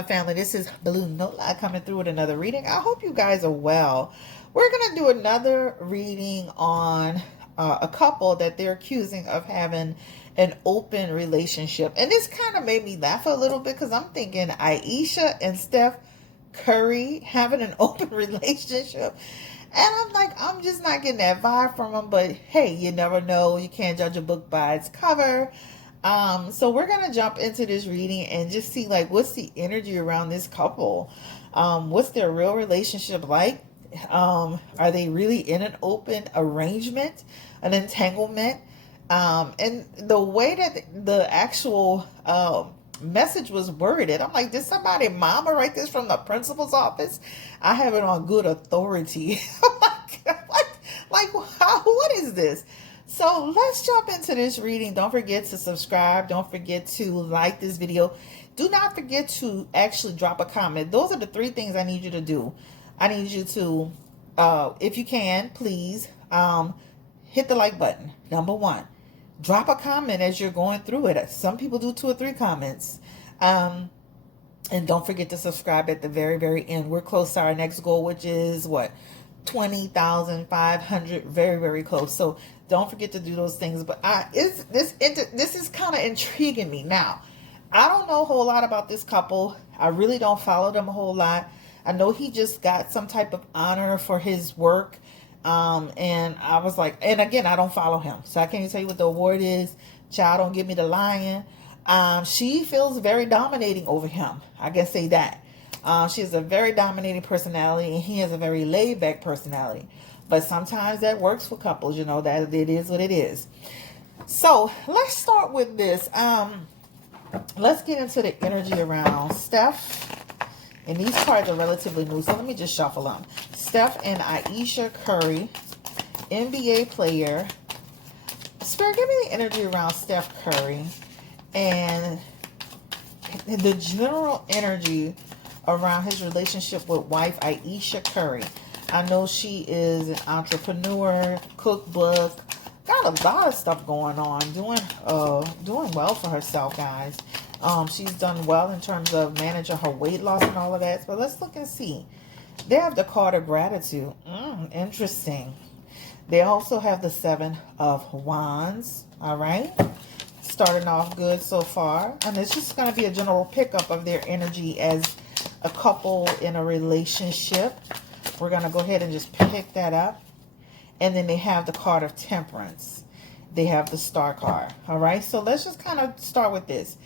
my family. This is Blue Nola coming through with another reading. I hope you guys are well. We're going to do another reading on a couple that they're accusing of having an open relationship. And this kind of made me laugh a little bit because I'm thinking Ayesha and Steph Curry having an open relationship. And I'm like, I'm just not getting that vibe from them. But hey, you never know. You can't judge a book by its cover. So we're going to jump into this reading and just see like what's the energy around this couple. What's their real relationship like? Are they really in an open arrangement, an entanglement? And the way that the actual message was worded, I'm like, did somebody mama write this from the principal's office? I have it on good authority. I'm like, what is this? So let's jump into this reading. Don't forget to subscribe. Don't forget to like this video. Do not forget to actually drop a comment. Those are the three things I need you to do. I need you to, if you can, please hit the like button. Number one, drop a comment as you're going through it. Some people do 2 or 3 comments. And don't forget to subscribe at the very, very end. We're close to our next goal, which is what? 20,500. Very, very close. So don't forget to do those things. But this is kind of intriguing me. Now, I don't know a whole lot about this couple. I really don't follow them a whole lot. I know he just got some type of honor for his work. And I was like, and again, I don't follow him. So I can't even tell you what the award is. Child, don't give me the lion. She feels very dominating over him. I can say that. She has a very dominating personality, and he has a very laid-back personality. But sometimes that works for couples, you know, that it is what it is. So let's start with this. Let's get into the energy around Steph. And these cards are relatively new, so let me just shuffle them. Steph and Ayesha Curry, NBA player. Spirit, give me the energy around Steph Curry and the general energy around his relationship with wife Ayesha Curry. I know she is an entrepreneur, cookbook, got a lot of stuff going on, doing well for herself, guys. She's done well in terms of managing her weight loss and all of that. But let's look and see. They have the card of gratitude. Interesting. They also have the 7 of Wands. All right. Starting off good so far. And it's just going to be a general pickup of their energy as a couple in a relationship. We're going to go ahead and just pick that up. And then they have the card of Temperance. They have the Star card. All right. So let's just kind of start with this.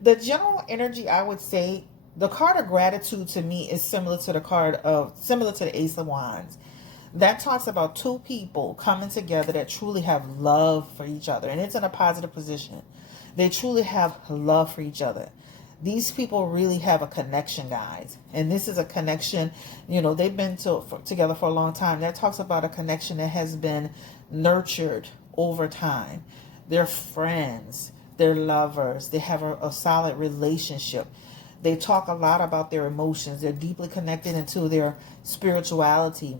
The general energy, I would say, the card of gratitude to me is similar to the Ace of Wands. That talks about 2 people coming together that truly have love for each other. And it's in a positive position. They truly have love for each other. These people really have a connection, guys. And this is a connection, you know, they've been together for a long time. That talks about a connection that has been nurtured over time. They're friends. They're lovers. They have a solid relationship. They talk a lot about their emotions. They're deeply connected into their spirituality.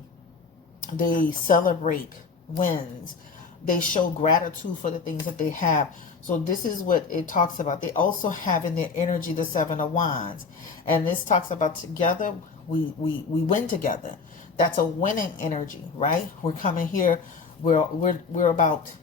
They celebrate wins. They show gratitude for the things that they have. So this is what it talks about. They also have in their energy the 7 of Wands. And this talks about together, we win together. That's a winning energy, right? We're coming here. We're about,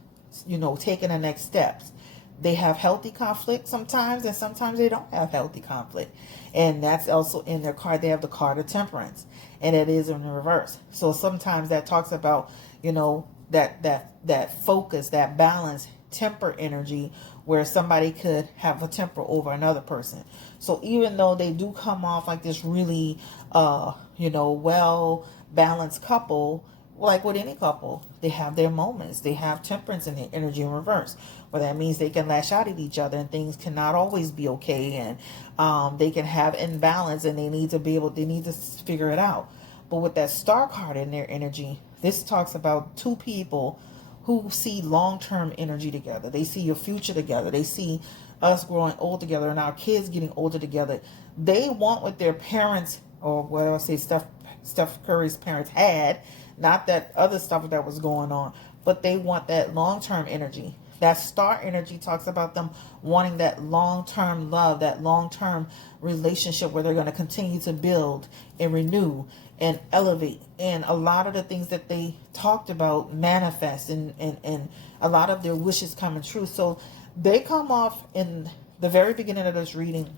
you know, taking the next steps. They have healthy conflict sometimes, and sometimes they don't have healthy conflict. And that's also in their card. They have the card of Temperance, and it is in reverse. So sometimes that talks about, you know, that focus, that balance, temper energy, where somebody could have a temper over another person. So even though they do come off like this really, you know, well-balanced couple, like with any couple, they have their moments. They have Temperance in their energy in reverse. Well, that means they can lash out at each other and things cannot always be okay. And they can have imbalance and they need to figure it out. But with that Star card in their energy, this talks about 2 people who see long-term energy together. They see your future together. They see us growing old together and our kids getting older together. They want what their parents, or what I say Steph Curry's parents had, not that other stuff that was going on, but they want that long-term energy. That star energy talks about them wanting that long-term love, that long-term relationship where they're going to continue to build and renew and elevate. And a lot of the things that they talked about manifest, and a lot of their wishes coming true. So they come off in the very beginning of this reading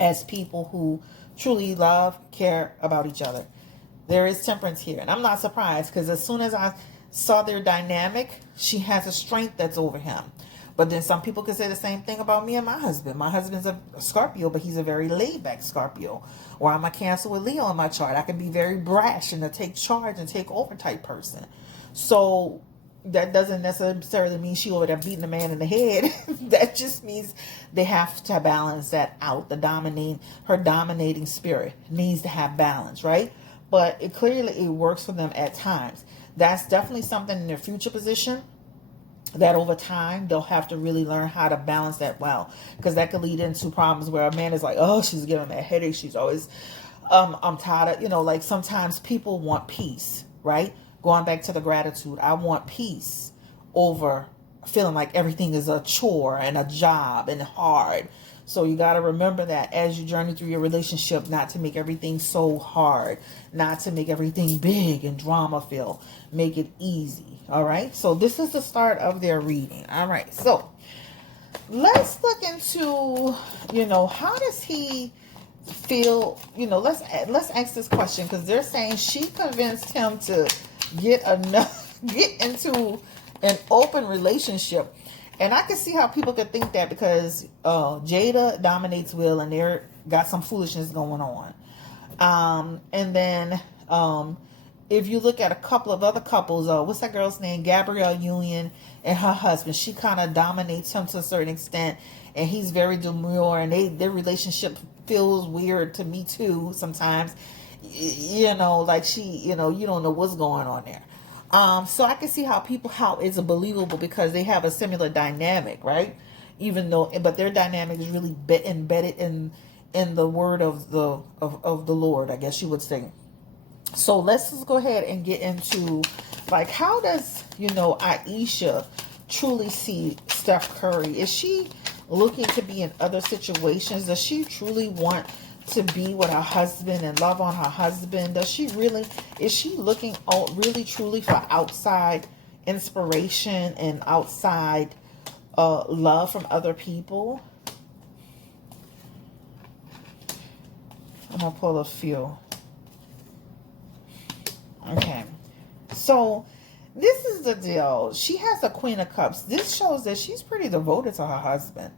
as people who truly love, care about each other. There is temperance here. And I'm not surprised, because as soon as I saw their dynamic, she has a strength that's over him. But then some people could say the same thing about me and my husband. My husband's a Scorpio, but he's a very laid-back Scorpio. Or I'm a Cancer with Leo in my chart. I can be very brash and a take charge and take over type person. So that doesn't necessarily mean she over there beating a man in the head. That just means they have to balance that out. Her dominating spirit needs to have balance, right? But it clearly works for them at times. That's definitely something in their future position that over time they'll have to really learn how to balance that well, because that could lead into problems where a man is like, oh, she's giving me a headache, she's always I'm tired of, like sometimes people want peace, right? Going back to the gratitude, I want peace over feeling like everything is a chore and a job and hard. So you got to remember that as you journey through your relationship, not to make everything so hard, not to make everything big and drama filled. Make it easy. All right. So this is the start of their reading. All right. So let's look into, how does he feel? Let's ask this question, because they're saying she convinced him to get into an open relationship. And I can see how people could think that, because Jada dominates Will, and they're got some foolishness going on. And then if you look at a couple of other couples, what's that girl's name? Gabrielle Union and her husband. She kind of dominates him to a certain extent, and he's very demure, and their relationship feels weird to me too sometimes. Like she, you don't know what's going on there. So I can see how it's believable, because they have a similar dynamic, right? But their dynamic is really embedded in the word of the Lord, I guess you would say. So let's just go ahead and get into, like, how does, Ayesha truly see Steph Curry? Is she looking to be in other situations? Does she truly want to be with her husband and love on her husband? Is she looking really truly for outside inspiration and outside love from other people? I'm gonna pull a few. Okay, so this is the deal. She has a Queen of Cups. This shows that she's pretty devoted to her husband.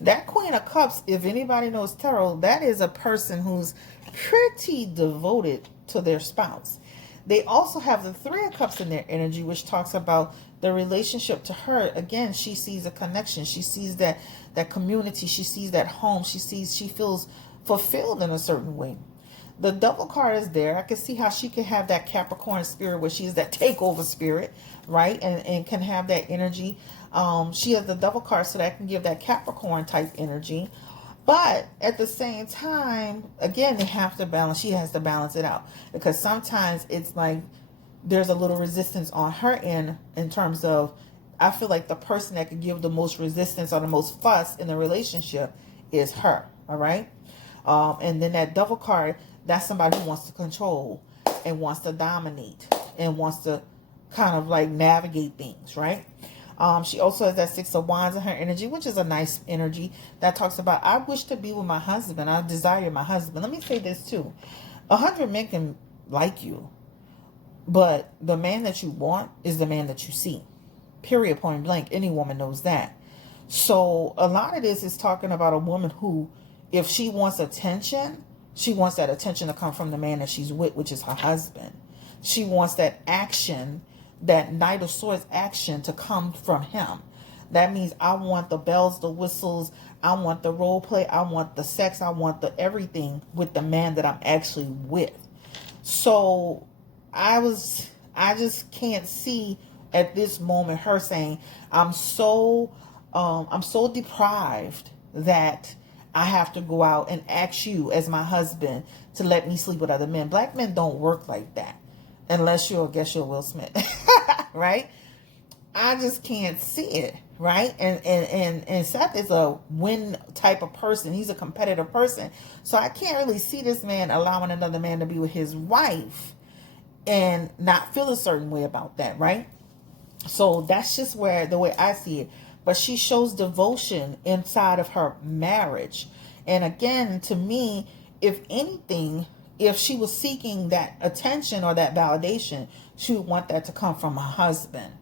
That Queen of Cups, if anybody knows tarot, that is a person who's pretty devoted to their spouse. They also have the Three of Cups in their energy, which talks about the relationship to her. Again, she sees a connection. She sees that community. She sees that home. She feels fulfilled in a certain way. The Devil card is there. I can see how she can have that Capricorn spirit, where she's that takeover spirit, right? And can have that energy. She has the Devil card, so that can give that Capricorn type energy. But at the same time, again, they have to balance. She has to balance it out, because sometimes it's like there's a little resistance on her end, in terms of, I feel like the person that could give the most resistance or the most fuss in the relationship is her. All right. And then that Devil card, that's somebody who wants to control and wants to dominate and wants to kind of like navigate things, right? She also has that Six of Wands in her energy, which is a nice energy that talks about, I wish to be with my husband. I desire my husband. Let me say this too. 100 men can like you, but the man that you want is the man that you see. Period, point blank. Any woman knows that. So a lot of this is talking about a woman who, if she wants attention, she wants that attention to come from the man that she's with, which is her husband. She wants that action, that Knight of Swords action, to come from him. That means I want the bells, the whistles, I want the role play, I want the sex, I want the everything with the man that I'm actually with. So I just can't see at this moment her saying, I'm so deprived that I have to go out and ask you as my husband to let me sleep with other men. Black men don't work like that, unless you're Will Smith, right? I just can't see it, right? And Seth is a win type of person. He's a competitive person. So I can't really see this man allowing another man to be with his wife and not feel a certain way about that, right? So that's just where the way I see it. But she shows devotion inside of her marriage. And again, to me, if anything, if she was seeking that attention or that validation, she would want that to come from her husband.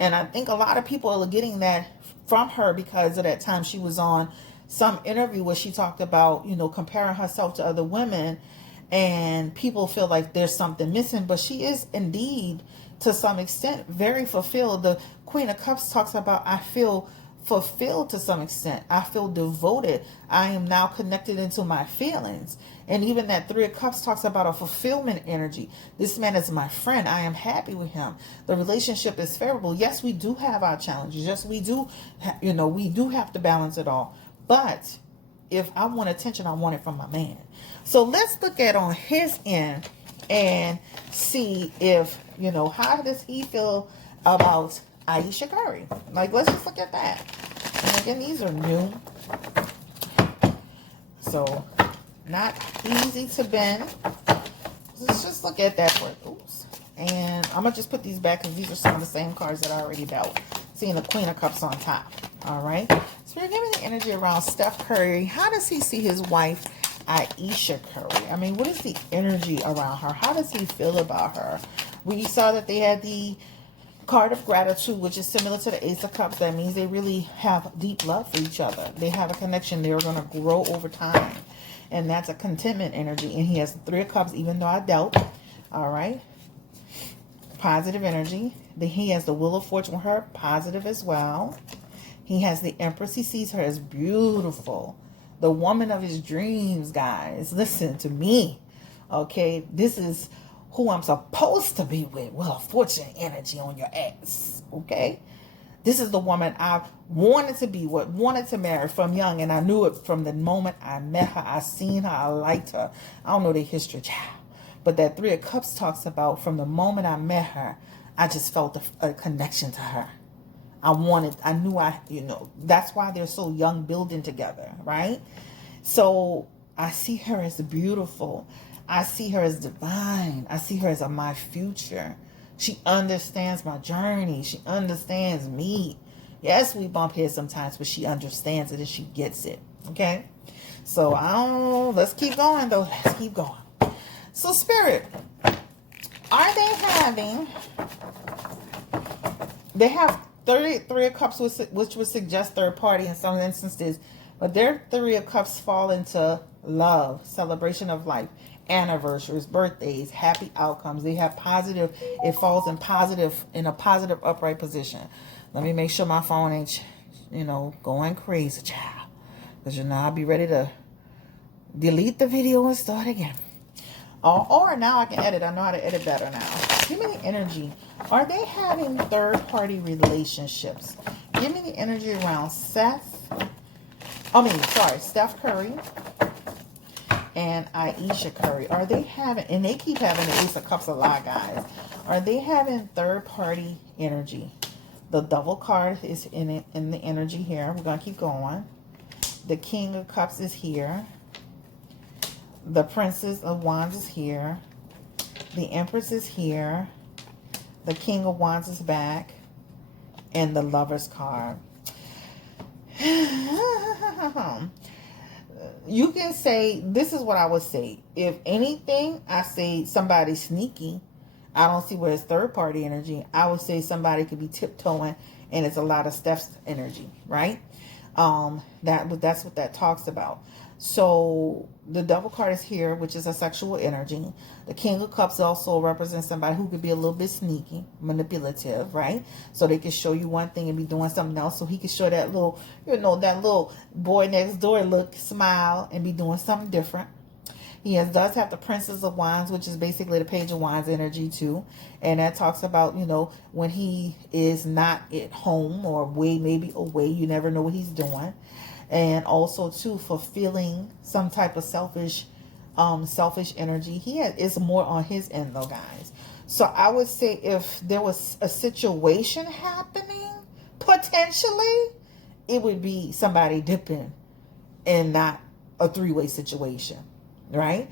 And I think a lot of people are getting that from her because of that time she was on some interview where she talked about, comparing herself to other women, and people feel like there's something missing, but she is indeed, to some extent, very fulfilled. The Queen of Cups talks about, I feel fulfilled to some extent. I feel devoted. I am now connected into my feelings. And even that Three of Cups talks about a fulfillment energy. This man is my friend. I am happy with him. The relationship is favorable. Yes, we do have our challenges. Yes, we do, we do have to balance it all. But if I want attention, I want it from my man. So let's look at on his end and see if, how does he feel about Ayesha Curry? Like, let's just look at that. And again, these are new. So, not easy to bend. Let's just look at that for, oops. And I'm going to just put these back because these are some of the same cards that I already dealt. Seeing the Queen of Cups on top. All right. So, we're giving the energy around Steph Curry. How does he see his wife, Ayesha Curry? I mean, what is the energy around her? How does he feel about her? We saw that they had the card of gratitude, which is similar to the Ace of Cups. That means they really have deep love for each other. They have a connection. They're going to grow over time. And that's a contentment energy. And he has the Three of Cups, even though I doubt. All right. Positive energy. Then he has the Wheel of Fortune with her. Positive as well. He has the Empress. He sees her as beautiful. The woman of his dreams, guys. Listen to me. Okay. This is who I'm supposed to be with. Well, fortune energy on your ass. Okay. This is the woman I wanted to be with, wanted to marry from young. And I knew it from the moment I met her. I seen her. I liked her. I don't know the history, child. But that Three of Cups talks about from the moment I met her, I just felt a connection to her. I knew that's why they're so young building together, right? So I see her as beautiful. I see her as divine. I see her as my future. She understands my journey. She understands me. Yes, we bump heads sometimes, but she understands it and she gets it. Okay? So, let's keep going, though. Let's keep going. So, Spirit, are they having... They have Three of Cups, which would suggest third party in some instances. But their Three of Cups fall into love, celebration of life, anniversaries, birthdays, happy outcomes. They have positive. It falls in a positive upright position. Let me make sure my phone ain't, going crazy, child. Because I'll be ready to delete the video and start again. Or now I can edit. I know how to edit better now. Give me the energy. Are they having third-party relationships? Give me the energy around Steph Curry and Ayesha Curry. Are they having, and they keep having the Ace of Cups a lot, guys. Are they having third-party energy? The double card is in the energy here. We're going to keep going. The King of Cups is here. The Princess of Wands is here. The Empress is here. The King of Wands is back. And the Lover's card. You can say, this is what I would say. If anything, I say somebody sneaky. I don't see where it's third party energy. I would say somebody could be tiptoeing and it's a lot of Steph's energy, right? That's what that talks about. So the double card is here, which is a sexual energy. The King of Cups also represents somebody who could be a little bit sneaky, manipulative, right? So they can show you one thing and be doing something else. So he can show that little, that little boy next door look, smile, and be doing something different. He does have the Princess of Wands, which is basically the Page of Wands energy too. And that talks about, when he is not at home or maybe away, you never know what he's doing. And also too, fulfilling some type of selfish energy. It's more on his end though, guys. So I would say if there was a situation happening, potentially, it would be somebody dipping and not a three-way situation, right?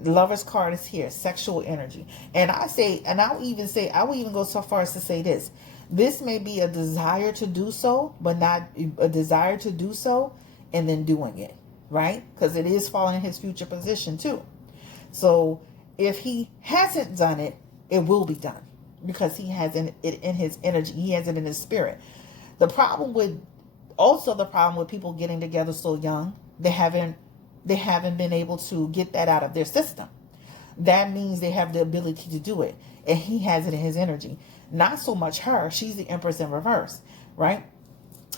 Lover's card is here, sexual energy. And I say, and I will even go so far as to say this. This may be a desire to do so, but not a desire to do so and then doing it, right? Because it is falling in his future position too. So if he hasn't done it, it will be done because he has it in his energy. He has it in his spirit. The problem with people getting together so young, they haven't been able to get that out of their system. That means they have the ability to do it, and he has it in his energy. Not so much her. She's the Empress in reverse, right?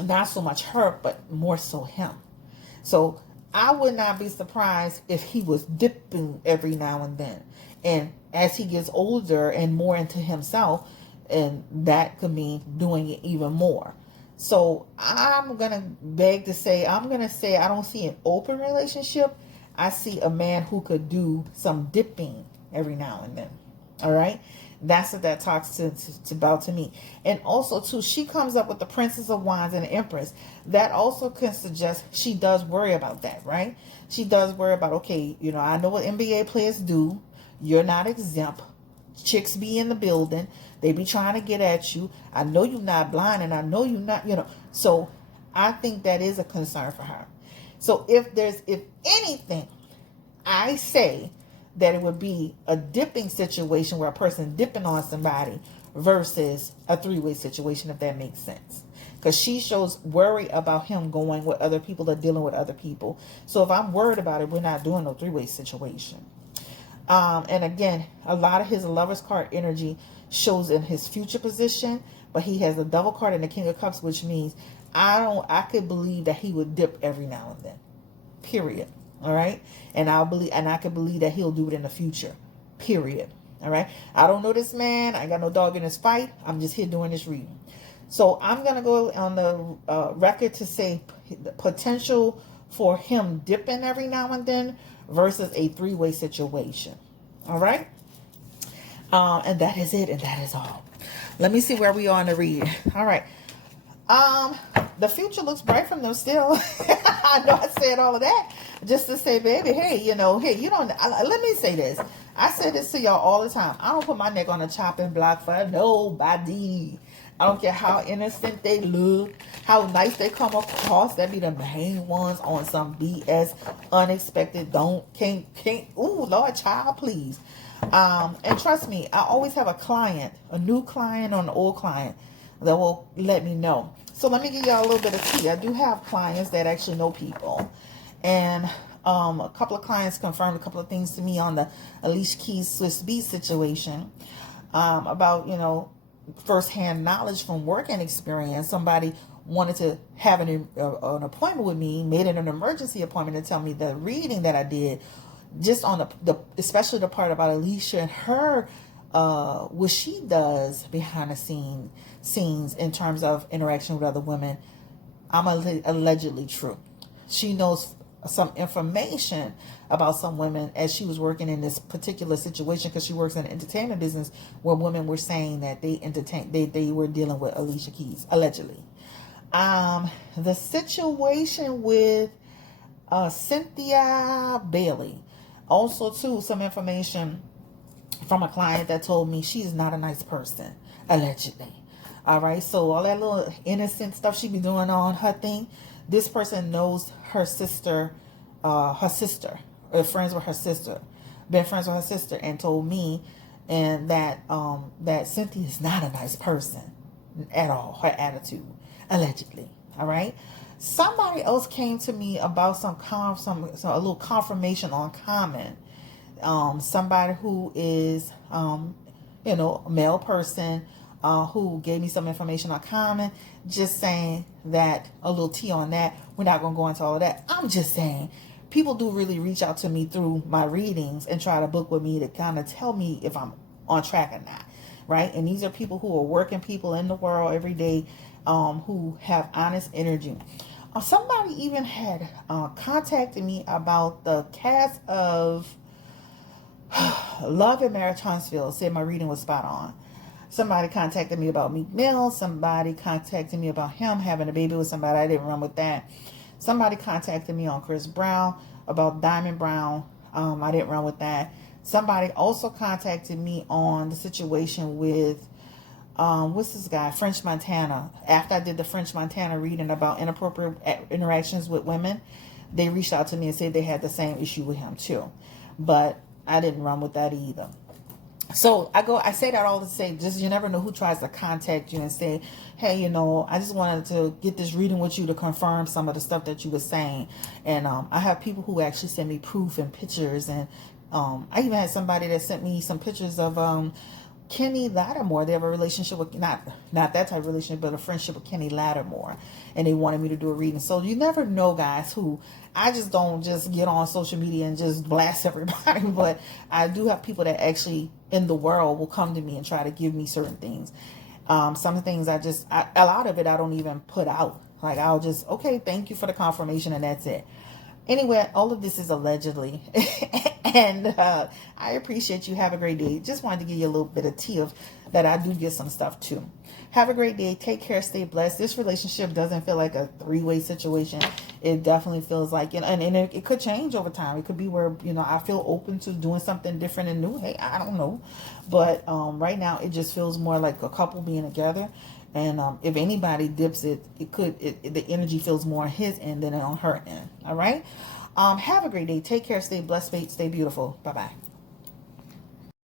Not so much her, but more so him. So I would not be surprised if he was dipping every now and then. And as he gets older and more into himself, and that could mean doing it even more. So I'm going to say I don't see an open relationship. I see a man who could do some dipping every now and then. All right. That's what that talks about to me. And also too, she comes up with the Princess of Wands and the Empress. That also can suggest she does worry about that, right? She does worry about, okay, I know what NBA players do. You're not exempt. Chicks be in the building. They be trying to get at you. I know you're not blind, and I know you're not, So I think that is a concern for her. So if anything, I say that it would be a dipping situation where a person dipping on somebody versus a three-way situation, if that makes sense. Because she shows worry about him going with other people or dealing with other people. So if I'm worried about it, we're not doing no three-way situation. And again, a lot of his Lover's card energy shows in his future position, but he has the Devil card and the King of Cups, which means I could believe that he would dip every now and then. Period. All right. And I could believe that he'll do it in the future. Period. All right. I don't know this man. I got no dog in this fight. I'm just here doing this reading. So I'm going to go on the record to say the potential for him dipping every now and then versus a three-way situation. All right. And that is it. And that is all. Let me see where we are in the read. All right. The future looks bright from them still. I know I said all of that just to say, baby, hey, you don't, let me say this. I say this to y'all all the time. I don't put my neck on a chopping block for nobody. I don't care how innocent they look, how nice they come across. That be the main ones on some BS, unexpected, can't, ooh, Lord, child, please. And trust me, I always have a new client or an old client that will let me know. So let me give y'all a little bit of tea. I do have clients that actually know people. And a couple of clients confirmed a couple of things to me on the Ayesha Keys Swiss Beats situation about, firsthand knowledge from work and experience. Somebody wanted to have an appointment with me, made it an emergency appointment to tell me the reading that I did, just on the especially the part about Ayesha and her what she does behind the scenes in terms of interaction with other women. I'm allegedly true. She knows some information about some women as she was working in this particular situation, because she works in the entertainment business, where women were saying that they were dealing with Ayesha Keys, allegedly. The situation with Cynthia Bailey, also too, some information from a client that told me she's not a nice person, allegedly. All right, so all that little innocent stuff she be doing on her thing, this person knows her sister, friends with her sister, been friends with her sister, and told me, and that Cynthia is not a nice person at all. Her attitude, allegedly. All right. Somebody else came to me about a little confirmation on comment. Somebody who is, a male person, who gave me some information on common, just saying that a little tea on that. We're not going to go into all of that. I'm just saying people do really reach out to me through my readings and try to book with me to kind of tell me if I'm on track or not. Right. And these are people who are working people in the world every day, who have honest energy. Somebody even had contacted me about the cast of Love in Mary Huntsville said my reading was spot on. Somebody contacted me about Meek Mill. Somebody contacted me about him having a baby with somebody. I didn't run with that. Somebody contacted me on Chris Brown about Diamond Brown. I didn't run with that. Somebody also contacted me on the situation with what's this guy, French Montana. After I did the French Montana reading about inappropriate interactions with women, they reached out to me and said they had the same issue with him too. But I didn't run with that either. So I say that all to say, just you never know who tries to contact you and say, hey, I just wanted to get this reading with you to confirm some of the stuff that you were saying. And I have people who actually send me proof and pictures. And I even had somebody that sent me some pictures of Kenny Lattimore. They have a relationship with, not that type of relationship, but a friendship with Kenny Lattimore. And they wanted me to do a reading. So you never know, guys, who. I just don't just get on social media and just blast everybody. But I do have people that actually in the world will come to me and try to give me certain things. Some things a lot of it I don't even put out. Like I'll just, okay, thank you for the confirmation and that's it. Anyway, all of this is allegedly. And I appreciate you. Have a great day. Just wanted to give you a little bit of tea of that I do get some stuff too. Have a great day. Take care. Stay blessed. This relationship doesn't feel like a three-way situation. It definitely feels like, and it could change over time. It could be where, I feel open to doing something different and new. Hey, I don't know. But right now, it just feels more like a couple being together. And if anybody dips it, the energy feels more on his end than on her end. All right. Have a great day. Take care. Stay blessed. Stay beautiful. Bye-bye.